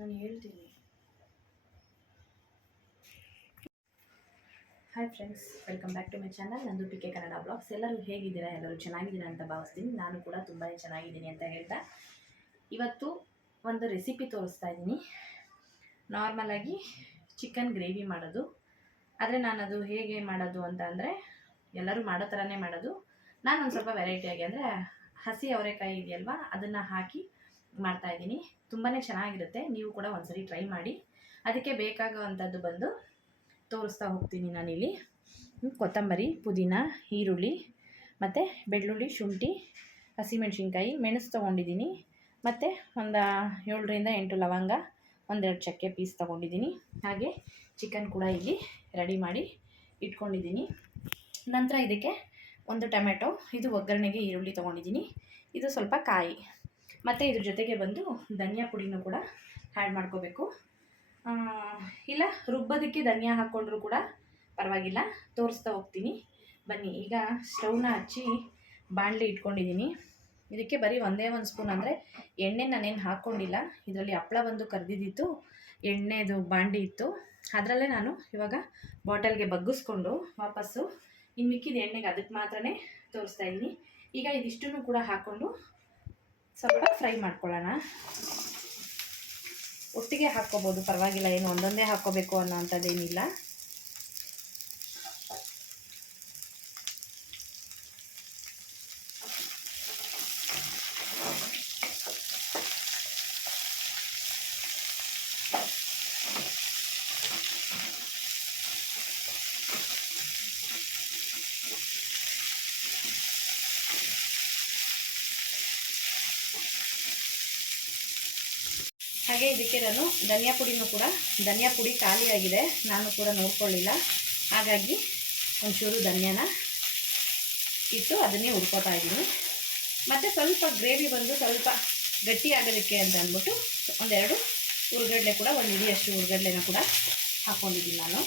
ನಾನು ಹೇಳ್ತೀನಿ. Hi friends, welcome back to my channel. ನಂದು ಪಿ ಕೆ ಕನ್ನಡ ಬ್ಲಾಗ್ಸ್. ಎಲ್ಲರೂ ಹೇಗಿದ್ದೀರಾ? ಎಲ್ಲರೂ ಚೆನ್ನಾಗಿದ್ದೀರಾ ಅಂತ ಭಾವಿಸ್ತೀನಿ. ನಾನು ಕೂಡ ತುಂಬಾ ಚೆನ್ನಾಗಿದ್ದೀನಿ ಅಂತ ಹೇಳ್ತಾ ಇವತ್ತು ಒಂದು ರೆಸಿಪಿ ತೋರಿಸ್ತಾ ಇದ್ದೀನಿ. ನಾರ್ಮಲಾಗಿ ಚಿಕನ್ ಗ್ರೇವಿ ಮಾಡೋದು. ಆದರೆ ನಾನು ಅದು ಹೇಗೆ ಮಾಡೋದು ಅಂತ ಅಂದರೆ ಎಲ್ಲರೂ ಮಾಡೋ ಥರನೇ ಮಾಡೋದು. ನಾನು ಒಂದು ಸ್ವಲ್ಪ ವೆರೈಟಿಯಾಗಿ ಅಂದರೆ ಹಸಿ ಅವರೆಕಾಯಿ ಇದೆಯಲ್ವಾ, ಅದನ್ನು ಹಾಕಿ ಮಾಡ್ತಾಯಿದ್ದೀನಿ. ತುಂಬಾ ಚೆನ್ನಾಗಿರುತ್ತೆ. ನೀವು ಕೂಡ ಒಂದ್ಸರಿ ಟ್ರೈ ಮಾಡಿ. ಅದಕ್ಕೆ ಬೇಕಾಗುವಂಥದ್ದು ಬಂದು ತೋರಿಸ್ತಾ ಹೋಗ್ತೀನಿ. ನಾನಿಲ್ಲಿ ಕೊತ್ತಂಬರಿ, ಪುದೀನ, ಈರುಳ್ಳಿ ಮತ್ತು ಬೆಳ್ಳುಳ್ಳಿ, ಶುಂಠಿ, ಹಸಿಮೆಣ್ಸಿನ್ಕಾಯಿ, ಮೆಣಸು ತೊಗೊಂಡಿದ್ದೀನಿ. ಮತ್ತು ಒಂದು 7ರಿಂದ 8 ಲವಂಗ, 1-2 ಚಕ್ಕೆ ಪೀಸ್ ತೊಗೊಂಡಿದ್ದೀನಿ. ಹಾಗೆ ಚಿಕನ್ ಕೂಡ ಇಲ್ಲಿ ರೆಡಿ ಮಾಡಿ ಇಟ್ಕೊಂಡಿದ್ದೀನಿ. ನಂತರ ಇದಕ್ಕೆ 1 ಟೊಮೆಟೊ, ಇದು ಒಗ್ಗರಣೆಗೆ ಈರುಳ್ಳಿ ತೊಗೊಂಡಿದ್ದೀನಿ. ಇದು ಸ್ವಲ್ಪ ಕಾಯಿ ಮತ್ತು ಇದ್ರ ಜೊತೆಗೆ ಬಂದು ಧನಿಯಾ ಪುಡಿನೂ ಕೂಡ ಆ್ಯಡ್ ಮಾಡ್ಕೋಬೇಕು. ಇಲ್ಲ ರುಬ್ಬೋದಕ್ಕೆ ಧನಿಯಾ ಹಾಕ್ಕೊಂಡ್ರೂ ಕೂಡ ಪರವಾಗಿಲ್ಲ. ತೋರಿಸ್ತಾ ಹೋಗ್ತೀನಿ ಬನ್ನಿ. ಈಗ ಸ್ಟವ್ನ ಹಚ್ಚಿ ಬಾಣಲೆ ಇಟ್ಕೊಂಡಿದ್ದೀನಿ. ಇದಕ್ಕೆ ಬರೀ ಒಂದೇ 1 ಸ್ಪೂನ್ ಅಂದರೆ ಎಣ್ಣೆ ನಾನೇನು ಹಾಕ್ಕೊಂಡಿಲ್ಲ. ಇದರಲ್ಲಿ ಹಪ್ಪಳ ಬಂದು ಕರೆದಿದ್ದಿತ್ತು, ಎಣ್ಣೆದು ಬಾಂಡೆ ಇತ್ತು, ಅದರಲ್ಲೇ ನಾನು ಇವಾಗ ಬಾಟಲ್ಗೆ ಬಗ್ಗಿಸ್ಕೊಂಡು ವಾಪಸ್ಸು ಇನ್ನು ಮಿಕ್ಕಿದ ಎಣ್ಣೆಗೆ ಅದಕ್ಕೆ ಮಾತ್ರನೇ ತೋರಿಸ್ತಾ ಇದ್ದೀನಿ. ಈಗ ಇದಿಷ್ಟನ್ನು ಕೂಡ ಹಾಕ್ಕೊಂಡು ಸ್ವಲ್ಪ ಫ್ರೈ ಮಾಡ್ಕೊಳ್ಳೋಣ. ಒಟ್ಟಿಗೆ ಹಾಕ್ಕೋಬೋದು, ಪರವಾಗಿಲ್ಲ, ಏನು ಒಂದೊಂದೇ ಹಾಕ್ಕೋಬೇಕು ಅನ್ನೋ ಅಂಥದ್ದೇನಿಲ್ಲ. ಹಾಗೆ ಇದಕ್ಕೆ ನಾನು ಧನಿಯಾ ಪುಡಿನೂ ಕೂಡ, ಧನಿಯಾ ಪುಡಿ ಖಾಲಿಯಾಗಿದೆ, ನಾನು ಕೂಡ ನೋಡ್ಕೊಳ್ಳಿಲ್ಲ. ಹಾಗಾಗಿ ಒಂಚೂರು ಧನಿಯಾನ ಇಟ್ಟು ಅದನ್ನೇ ಹುರ್ಕೋತಾ ಇದ್ದೀನಿ. ಮತ್ತು ಸ್ವಲ್ಪ ಗ್ರೇವಿ ಬಂದು ಸ್ವಲ್ಪ ಗಟ್ಟಿ ಆಗೋದಕ್ಕೆ ಅಂತ ಅಂದ್ಬಿಟ್ಟು 1-2 ಹುರ್ಗಡ್ಲೆ ಕೂಡ, 1 ಹಿಡಿಯಷ್ಟು ಹುರ್ಗಡ್ಲೆನ ಕೂಡ ಹಾಕ್ಕೊಂಡಿದ್ದೀನಿ ನಾನು.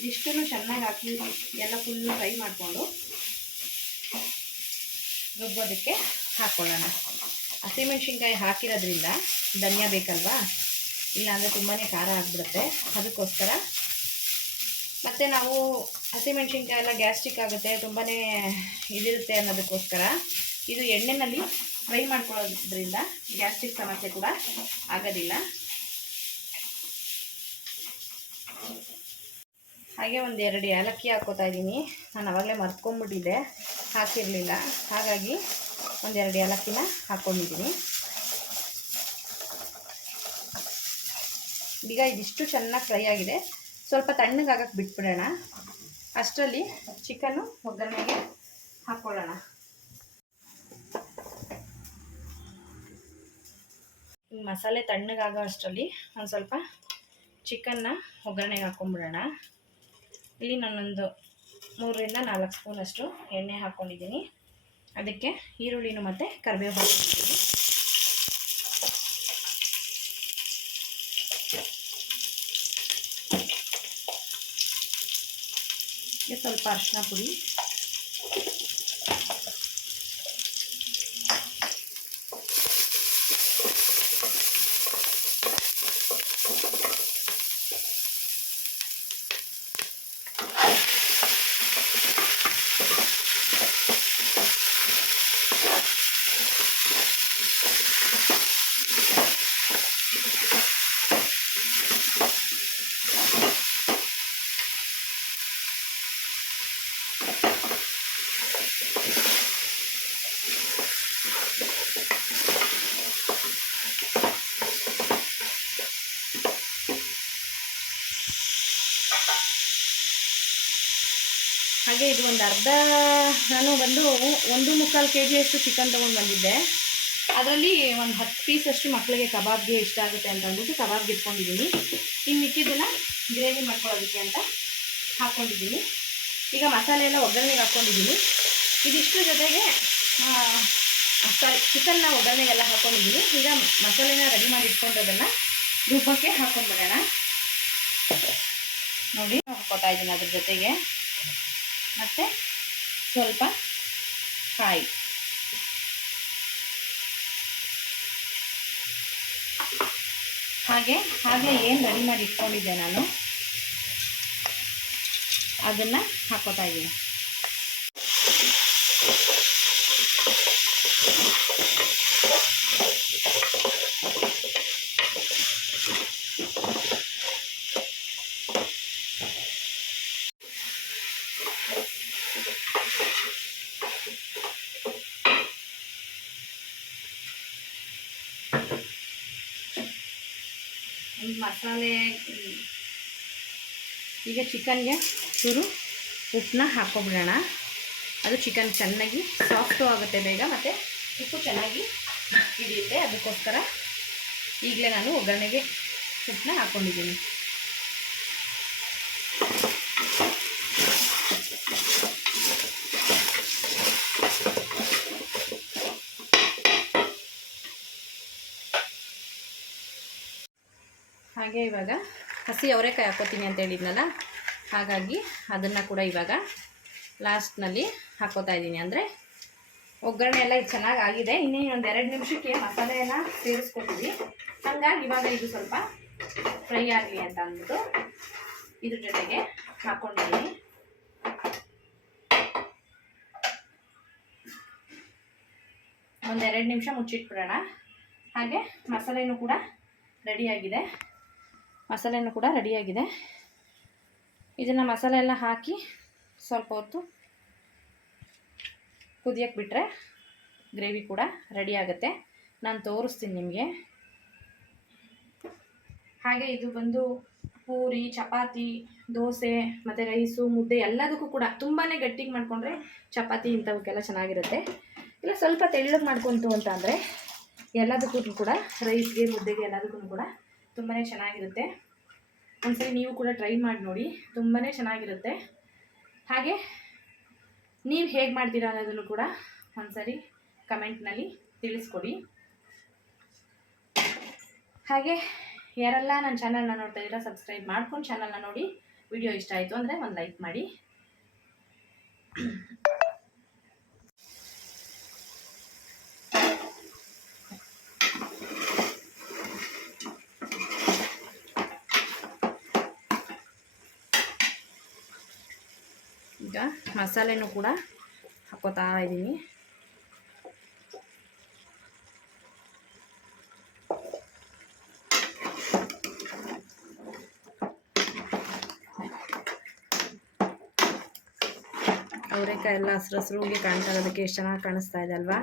ಇದಿಷ್ಟನ್ನು ಚೆನ್ನಾಗಿ ಹಾಕಿ ಎಲ್ಲ ಫುಲ್ಲು ಫ್ರೈ ಮಾಡಿಕೊಂಡು ರುಬ್ಬೋದಕ್ಕೆ ಹಾಕ್ಕೊಳ್ಳೋಣ. ಹಸಿಮೆಣ್ಸಿನ್ಕಾಯಿ ಹಾಕಿರೋದ್ರಿಂದ ಧನಿಯಾ ಬೇಕಲ್ವಾ, ಇಲ್ಲಾಂದರೆ ತುಂಬಾ ಖಾರ ಆಗಿಬಿಡುತ್ತೆ. ಅದಕ್ಕೋಸ್ಕರ ಮತ್ತು ನಾವು ಹಸಿಮೆಣ್ಸಿನ್ಕಾಯಿ ಎಲ್ಲ ಗ್ಯಾಸ್ಟ್ರಿಕ್ ಆಗುತ್ತೆ, ತುಂಬಾ ಇದಿರುತ್ತೆ ಅನ್ನೋದಕ್ಕೋಸ್ಕರ ಇದು ಎಣ್ಣೆಯಲ್ಲಿ ಫ್ರೈ ಮಾಡ್ಕೊಳ್ಳೋದ್ರಿಂದ ಗ್ಯಾಸ್ಟ್ರಿಕ್ ಸಮಸ್ಯೆ ಕೂಡ ಆಗೋದಿಲ್ಲ. ಹಾಗೆ 1-2 ಏಲಕ್ಕಿ ಹಾಕ್ಕೋತಾ ಇದ್ದೀನಿ. ನಾನು ಆವಾಗಲೇ ಮರ್ತ್ಕೊಂಡ್ಬಿಟ್ಟಿದ್ದೆ, ಹಾಕಿರಲಿಲ್ಲ. ಹಾಗಾಗಿ 1-2 ಏಲಕ್ಕಿನ ಹಾಕ್ಕೊಂಡಿದ್ದೀನಿ. ಈಗ ಇದಿಷ್ಟು ಚೆನ್ನಾಗಿ ಫ್ರೈ ಆಗಿದೆ. ಸ್ವಲ್ಪ ತಣ್ಣಗಾಗಕ್ಕೆ ಬಿಟ್ಬಿಡೋಣ. ಅಷ್ಟರಲ್ಲಿ ಚಿಕನ್ನು ಒಗ್ಗರಣೆಗೆ ಹಾಕ್ಕೊಳ್ಳೋಣ. ಮಸಾಲೆ ತಣ್ಣಗಾಗೋ ಅಷ್ಟರಲ್ಲಿ ಒಂದು ಸ್ವಲ್ಪ ಚಿಕನ್ನ ಒಗ್ಗರಣೆಗೆ ಹಾಕ್ಕೊಂಬಿಡೋಣ. ಇಲ್ಲಿ ನಾನೊಂದು 3ರಿಂದ 4 ಸ್ಪೂನಷ್ಟು ಎಣ್ಣೆ ಹಾಕ್ಕೊಂಡಿದ್ದೀನಿ. ಅದಕ್ಕೆ ಈರುಳ್ಳಿನೂ ಮತ್ತು ಕರಿಬೇವು ಹಾಕ್ಕೊಂಡಿದ್ದೀನಿ. ಸ್ವಲ್ಪ ಅರಿಶಿನ ಪುಡಿ, ಹಾಗೆ ಇದು ಒಂದು ಅರ್ಧ, ನಾನು ಬಂದು 1.25 kg ಚಿಕನ್ ತೊಗೊಂಡು ಬಂದಿದ್ದೆ. ಅದರಲ್ಲಿ ಒಂದು 10 ಪೀಸಷ್ಟು ಮಕ್ಕಳಿಗೆ ಕಬಾಬ್ಗೆ ಇಷ್ಟ ಆಗುತ್ತೆ ಅಂತ ಅಂದ್ಬಿಟ್ಟು ಕಬಾಬ್ಗೆ ಇಟ್ಕೊಂಡಿದ್ದೀನಿ. ಇನ್ನು ಮಿಕ್ಕಿದ್ದನ್ನು ಗ್ರೇವಿ ಮಾಡ್ಕೊಳ್ಳೋದಕ್ಕೆ ಅಂತ ಹಾಕ್ಕೊಂಡಿದ್ದೀನಿ. ಈಗ ಮಸಾಲೆ ಎಲ್ಲ ಒಗ್ಗರಣೆಗೆ ಹಾಕ್ಕೊಂಡಿದ್ದೀನಿ. ಇದಿಷ್ಟು ಜೊತೆಗೆ ಚಿಕನ್ನ ಒಗ್ಗರಣೆಗೆಲ್ಲ ಹಾಕ್ಕೊಂಡಿದ್ದೀನಿ. ಈಗ ಮಸಾಲೆನ ರೆಡಿ ಮಾಡಿ ಇಟ್ಕೊಂಡಿರೋದನ್ನು ರುಬ್ಬಕ್ಕೆ ಹಾಕ್ಕೊಂಡ್ಬಿಡೋಣ. ನೋಡಿ ಹಾಕ್ಕೊತಾ ಇದ್ದೀನಿ. ಅದ್ರ ಜೊತೆಗೆ ಮತ್ತು ಸ್ವಲ್ಪ ಕಾಯಿ, ಹಾಗೆ ಏನು ರೆಡಿ ಮಾಡಿ ಇಟ್ಕೊಂಡಿದ್ದೆ ನಾನು ಅದನ್ನು ಹಾಕ್ಕೋತಾ ಇದ್ದೀನಿ. ಮಸಾಲೆ ಈಗ ಚಿಕನ್ಗೆ ಚೂರು ಉಪ್ಪನ್ನ ಹಾಕ್ಕೊಬಿಡೋಣ. ಅದು ಚಿಕನ್ ಚೆನ್ನಾಗಿ ಸಾಫ್ಟು ಆಗುತ್ತೆ ಬೇಗ, ಮತ್ತು ಉಪ್ಪು ಚೆನ್ನಾಗಿ ಹಿಡಿಯುತ್ತೆ. ಅದಕ್ಕೋಸ್ಕರ ಈಗಲೇ ನಾನು ಒಗ್ಗರಣೆಗೆ ಉಪ್ಪನ್ನ ಹಾಕ್ಕೊಂಡಿದ್ದೀನಿ. ಹಾಗೆ ಇವಾಗ ಹಸಿ ಅವರೆಕಾಯಿ ಹಾಕ್ಕೋತೀನಿ ಅಂತ ಹೇಳಿದ್ನಲ್ಲ, ಹಾಗಾಗಿ ಅದನ್ನು ಕೂಡ ಇವಾಗ ಲಾಸ್ಟ್ನಲ್ಲಿ ಹಾಕ್ಕೋತಾ ಇದ್ದೀನಿ. ಅಂದರೆ ಒಗ್ಗರಣೆ ಎಲ್ಲ ಚೆನ್ನಾಗಿ ಆಗಿದೆ. ಇನ್ನೇನು 1-2 ನಿಮಿಷಕ್ಕೆ ಮಸಾಲೆ ಎಲ್ಲ ಸೇರಿಸ್ಕೊತೀವಿ. ಹಾಗಾಗಿ ಇವಾಗ ಇದು ಸ್ವಲ್ಪ ಫ್ರೈ ಆಗಲಿ ಅಂತ ಅಂದ್ಬಿಟ್ಟು ಇದ್ರ ಜೊತೆಗೆ ಹಾಕ್ಕೊಂಡಿದ್ದೀನಿ. ಒಂದು 2 ನಿಮಿಷ ಮುಚ್ಚಿಟ್ಬಿಡೋಣ. ಹಾಗೆ ಮಸಾಲೆನೂ ಕೂಡ ರೆಡಿಯಾಗಿದೆ. ಇದನ್ನು ಮಸಾಲೆ ಎಲ್ಲ ಹಾಕಿ ಸ್ವಲ್ಪ ಹೊತ್ತು ಕುದಿಯಕ್ಕೆ ಬಿಟ್ಟರೆ ಗ್ರೇವಿ ಕೂಡ ರೆಡಿ ಆಗುತ್ತೆ. ನಾನು ತೋರಿಸ್ತೀನಿ ನಿಮಗೆ. ಹಾಗೆ ಇದು ಬಂದು ಪೂರಿ, ಚಪಾತಿ, ದೋಸೆ ಮತ್ತು ರೈಸು, ಮುದ್ದೆ ಎಲ್ಲದಕ್ಕೂ ಕೂಡ ತುಂಬಾ ಗಟ್ಟಿಗೆ ಮಾಡಿಕೊಂಡ್ರೆ ಚಪಾತಿ ಇಂಥವಕ್ಕೆಲ್ಲ ಚೆನ್ನಾಗಿರುತ್ತೆ. ಇಲ್ಲ ಸ್ವಲ್ಪ ತೆಳ್ಳಗೆ ಮಾಡ್ಕೊಂತು ಅಂತ ಅಂದರೆ ಎಲ್ಲದಕ್ಕೂ ಕೂಡ ರೈಸ್ಗೆ, ಮುದ್ದೆಗೆ ಎಲ್ಲದಕ್ಕೂ ಕೂಡ ತುಂಬಾ ಚೆನ್ನಾಗಿರುತ್ತೆ. ಒಂದ್ಸರಿ ನೀವು ಕೂಡ ಟ್ರೈ ಮಾಡಿ ನೋಡಿ, ತುಂಬಾ ಚೆನ್ನಾಗಿರುತ್ತೆ. ಹಾಗೆ ನೀವು ಹೇಗೆ ಮಾಡ್ತೀರಾ ಅನ್ನೋದನ್ನು ಕೂಡ ಒಂದ್ಸರಿ ಕಮೆಂಟ್ನಲ್ಲಿ ತಿಳಿಸ್ಕೊಡಿ. ಹಾಗೆ ಯಾರೆಲ್ಲ ನನ್ನ ಚಾನಲ್ನ ನೋಡ್ತಾ ಇದ್ದೀರಾ ಸಬ್ಸ್ಕ್ರೈಬ್ ಮಾಡ್ಕೊಂಡು ಚಾನಲ್ನ ನೋಡಿ. ವಿಡಿಯೋ ಇಷ್ಟ ಆಯಿತು ಅಂದರೆ ಒಂದು ಲೈಕ್ ಮಾಡಿ. ಈಗ ಮಸಾಲೆನೂ ಕೂಡ ಹಾಕ್ಕೋತಾ ಇದ್ದೀನಿ. ಅವರೆಕಾಯಿ ಎಲ್ಲ ಹಸ್ರು ಕಾಣ್ತಾ ಇರೋದಕ್ಕೆ ಎಷ್ಟು ಚೆನ್ನಾಗಿ ಕಾಣಿಸ್ತಾ ಇದೆ ಅಲ್ವಾ?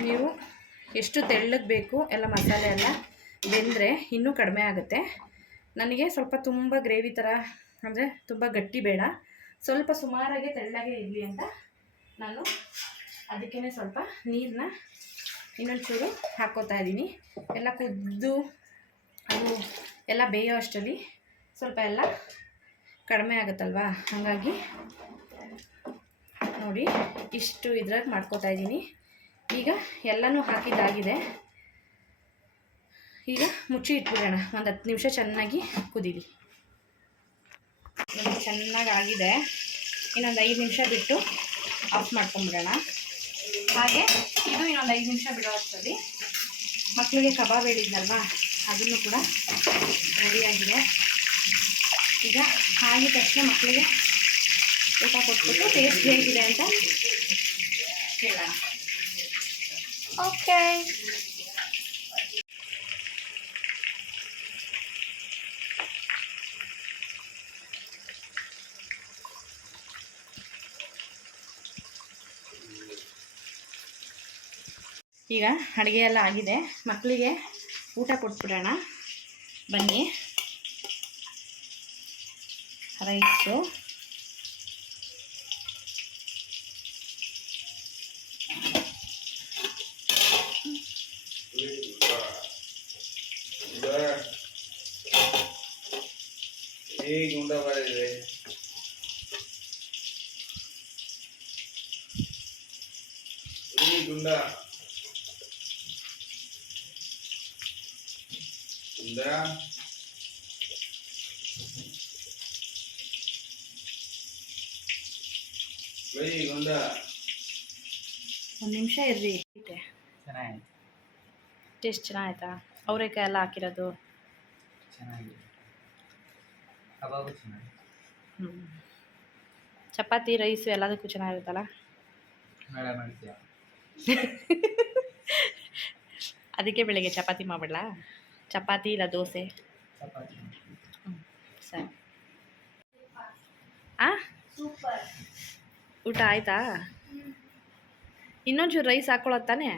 ನೀವು ಎಷ್ಟು ತೆಳ್ಳಗೆ ಬೇಕು ಎಲ್ಲ ಮಸಾಲೆ ಎಲ್ಲ ಬೆಂದರೆ ಇನ್ನೂ ಕಡಿಮೆ ಆಗುತ್ತೆ. ನನಗೆ ಸ್ವಲ್ಪ ತುಂಬ ಗ್ರೇವಿ ಥರ ಅಂದರೆ ತುಂಬ ಗಟ್ಟಿ ಬೇಡ, ಸ್ವಲ್ಪ ಸುಮಾರಾಗೆ ತೆಳ್ಳಗೆ ಇರಲಿ ಅಂತ ನಾನು ಅದಕ್ಕೇ ಸ್ವಲ್ಪ ನೀರನ್ನ ಇನ್ನೊಂಚೂರು ಹಾಕ್ಕೋತಾ ಇದ್ದೀನಿ. ಎಲ್ಲ ಕುದ್ದು ಅದು ಎಲ್ಲ ಬೇಯೋ ಅಷ್ಟರಲ್ಲಿ ಸ್ವಲ್ಪ ಎಲ್ಲ ಕಡಿಮೆ ಆಗುತ್ತಲ್ವ, ಹಾಗಾಗಿ ನೋಡಿ ಇಷ್ಟು ಇದ್ರಾಗ ಮಾಡ್ಕೋತಾ ಇದ್ದೀನಿ. ಈಗ ಎಲ್ಲನೂ ಹಾಕಿದ್ದಾಗಿದೆ. ಈಗ ಮುಚ್ಚಿ ಇಟ್ಬಿಡೋಣ. ಒಂದು 10 ನಿಮಿಷ ಚೆನ್ನಾಗಿ ಕುದೀಲಿ. ಚೆನ್ನಾಗಿ ಆಗಿದೆ. ಇನ್ನೊಂದು 5 ನಿಮಿಷ ಬಿಟ್ಟು ಆಫ್ ಮಾಡ್ಕೊಂಬಿಡೋಣ. ಹಾಗೆ ಇದು ಇನ್ನೊಂದು 5 ನಿಮಿಷ ಬಿಡೋ ಅಷ್ಟರಲ್ಲಿ ಮಕ್ಕಳಿಗೆ ಕಬಾಬ್ ಹೇಳಿದ್ನಲ್ವ, ಅದನ್ನು ಕೂಡ ರೆಡಿಯಾಗಿದೆ. ಈಗ ಆಗಿದ ತಕ್ಷಣ ಮಕ್ಕಳಿಗೆ ಊಟ ಕೊಟ್ಬಿಟ್ಟು ಟೇಸ್ಟ್ ಹೇಗಿದೆ ಅಂತ ಕೇಳೋಣ. ಓಕೆ, ಈಗ ಅಡುಗೆ ಎಲ್ಲ ಆಗಿದೆ. ಮಕ್ಕಳಿಗೆ ಊಟ ಕೊಟ್ಬಿಡೋಣ ಬನ್ನಿ. ರೈಸು, ಒಂದು ನಿಮಿಷ ಇರ್ರಿ. ಟೇಸ್ಟ್ ಚೆನ್ನಾಯ್ತಾ? ಅವರೆಕಾಯಿ ಎಲ್ಲ ಹಾಕಿರೋದು ಚಪಾತಿ ರೈಸು ಎಲ್ಲದಕ್ಕೂ ಚೆನ್ನಾಗಿರುತ್ತಲ್ಲ. ಅದಕ್ಕೆ ಬೆಳಿಗ್ಗೆ ಚಪಾತಿ ಮಾಡ್ಬಿಡ್ಲಾ? ಚಪಾತಿ ಇಲ್ಲ ದೋಸೆ? ಸರಿ. ಸೂಪರ್. ಊಟ ಆಯ್ತಾ? ಇನ್ನೊಂಚೂರು ರೈಸ್ ಹಾಕ್ಕೊಳ್ಳೋದು ತಾನೇ?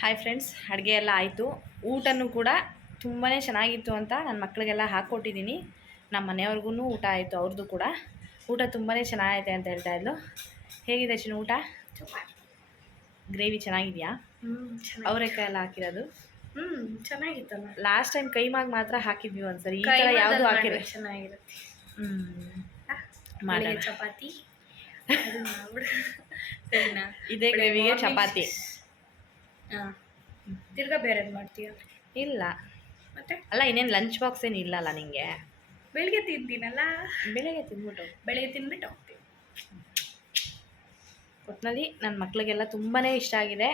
ಹಾಯ್ ಫ್ರೆಂಡ್ಸ್, ಅಡುಗೆ ಎಲ್ಲ ಆಯಿತು. ಊಟನೂ ಕೂಡ ತುಂಬಾ ಚೆನ್ನಾಗಿತ್ತು ಅಂತ ನನ್ನ ಮಕ್ಕಳಿಗೆಲ್ಲ ಹಾಕ್ಕೊಟ್ಟಿದ್ದೀನಿ. ನಮ್ಮ ಮನೆಯವ್ರಿಗೂ ಊಟ ಆಯಿತು, ಅವ್ರದ್ದು ಕೂಡ ಊಟ ತುಂಬಾ ಚೆನ್ನಾಗೈತೆ ಅಂತ ಹೇಳ್ತಾ ಇದ್ಲು. ಹೇಗಿದೆ ಚಿನ್ನ ಊಟ? ಗ್ರೇವಿ ಚೆನ್ನಾಗಿದೆಯಾ? ಅವರೆಕಾಯಿ ಎಲ್ಲ ಹಾಕಿರೋದು ಚೆನ್ನಾಗಿತ್ತಲ್ಲ. ಲಾಸ್ಟ್ ಟೈಮ್ ಕೈಮಾಗಿ ಮಾತ್ರ ಹಾಕಿದ್ವಿ ಒಂದ್ಸರಿ. ಈ ಥರ ಯಾವುದು ಹಾಕಿದ್ರೆ ಚೆನ್ನಾಗಿರುತ್ತೆ. ಮಾಡಿ ಚಪಾತಿ ಇದೇ ಗ್ರೇವಿಗೆ ಚಪಾತಿ. ತಿರ್ಗಾ ಬೇರೆ ಮಾಡ್ತೀಯ? ಇಲ್ಲ ಮತ್ತೆ ಅಲ್ಲ, ಇನ್ನೇನು ಲಂಚ್ ಬಾಕ್ಸ್ ಏನು ಇಲ್ಲಲ್ಲ ನಿಂಗೆ? ಬೆಳಿಗ್ಗೆ ತಿಂತೀನಲ್ಲ, ಬೆಳಿಗ್ಗೆ ತಿಂದ್ಬಿಟ್ಟು ಹೋಗ್ತೀನಿ. ಒಟ್ಟಿನಲ್ಲಿ ನನ್ನ ಮಕ್ಕಳಿಗೆಲ್ಲ ತುಂಬಾ ಇಷ್ಟ ಆಗಿದೆ.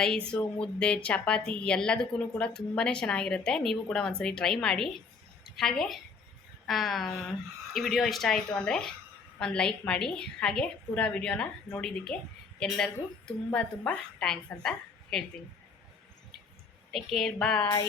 ರೈಸು, ಮುದ್ದೆ, ಚಪಾತಿ ಎಲ್ಲದಕ್ಕೂ ಕೂಡ ತುಂಬಾ ಚೆನ್ನಾಗಿರುತ್ತೆ. ನೀವು ಕೂಡ ಒಂದ್ಸರಿ ಟ್ರೈ ಮಾಡಿ. ಹಾಗೆ ಈ ವಿಡಿಯೋ ಇಷ್ಟ ಆಯಿತು ಅಂದರೆ ಒಂದು ಲೈಕ್ ಮಾಡಿ. ಹಾಗೆ ಪೂರಾ ವಿಡಿಯೋನ ನೋಡಿದ್ದಕ್ಕೆ ಎಲ್ಲರಿಗೂ ತುಂಬ ಥ್ಯಾಂಕ್ಸ್ ಅಂತ ಹೇಳ್ತೀನಿ. ಟೇಕ್ ಕೇರ್, ಬಾಯ್.